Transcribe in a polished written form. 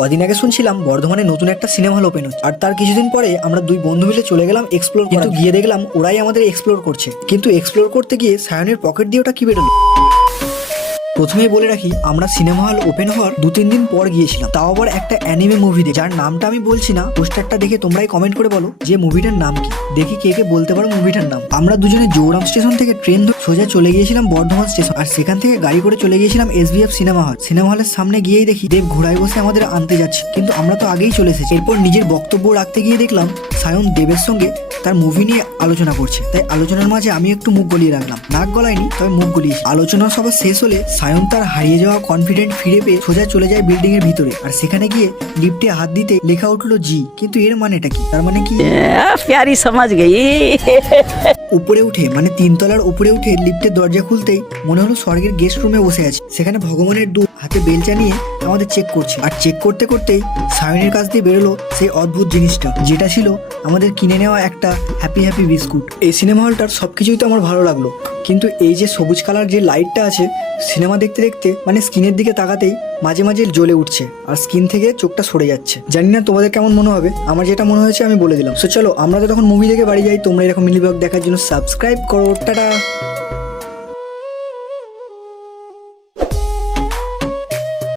কদিন আগে শুনছিলাম বর্ধমানে নতুন একটা সিনেমা হল ওপেন হচ্ছে, আর তার কিছুদিন পরে আমরা দুই বন্ধু মিলে চলে গেলাম এক্সপ্লোর করতে। গিয়ে দেখলাম ওরাই আমাদের এক্সপ্লোর করছে, কিন্তু এক্সপ্লোর করতে গিয়ে সায়নের পকেট দিয়ে ওটা কি বেরোলো। প্রথমেই বলে রাখি, আমরা সিনেমা হল ওপেন হওয়ার 2-3 দিন পর গিয়েছিলাম, তাও আবার একটা অ্যানিমে মুভি দেখে, যার নামটা আমি বলছি না। পোস্টারটা দেখে তোমরাই কমেন্ট করে বলো যে মুভিটার নাম কি, দেখি কে কে বলতে পারো মুভিটার নাম। আমরা দুজনে জৌরাম স্টেশন থেকে ট্রেন ধরে সোজা চলে গিয়েছিলাম বর্ধমান স্টেশন, আর সেখান থেকে গাড়ি করে চলে গিয়েছিলাম SBF সিনেমা হল। সিনেমা হলের সামনে গিয়েই দেখি দেব ঘোড়ায় বসে আমাদের আনতে যাচ্ছে, কিন্তু আমরা তো আগেই চলে এসেছি। এরপর নিজের বক্তব্য রাখতে গিয়ে দেখলাম সায়ন দেবের সঙ্গে তার মুভি নিয়ে আলোচনা করছে, তাই আলোচনার মাঝে আমি একটু মুখ গলিয়ে রাখলাম। নাক গলায়নি, তবে মুখ গলিয়েছি। আলোচনা সবার শেষ হলে সায়ন তার হারিয়ে যাওয়া কনফিডেন্ট ফিরে পেয়ে সোজা চলে যায় বিল্ডিং এর ভিতরে, আর সেখানে গিয়ে লিফটে হাত দিতে লেখা উঠলো জি। কিন্তু এর মানেটা কি? তার মানে কি प्यारी समझ गई। উপরে উঠে, মানে 3 তলার উপরে উঠে লিফটের দরজা খুলতেই মনে হলো স্বর্গের গেস্ট রুমে বসে আছে। সেখানে ভগবানের দূত হাতে বেলচা নিয়ে আমাদের চেক করছে, আর চেক করতে করতেই সায়নের কাছ দিয়ে বেরোলো সেই অদ্ভুত জিনিসটা, যেটা ছিল আমাদের কিনে নেওয়া একটা হ্যাপি হ্যাপি বিস্কুট। এই সিনেমা হলটার সবকিছুই তো আমার ভালো লাগলো, কিন্তু এই যে সবুজ কালার যে লাইটটা আছে, সিনেমা দেখতে দেখতে মানে স্ক্রিনের দিকে তাকাতেই মাঝে মাঝে জ্বলে উঠছে, আর স্ক্রিন থেকে চোখটা সরে যাচ্ছে। জানি না তোমাদের কেমন মনে হবে, আমার যেটা মনে হয়েছে আমি বলে দিলাম। সো চলো আমরা তো তখন মুভি দেখে বাড়ি যাই। তোমরা এরকম মিনি ব্লগ দেখার জন্য সাবস্ক্রাইব করো। টাটা।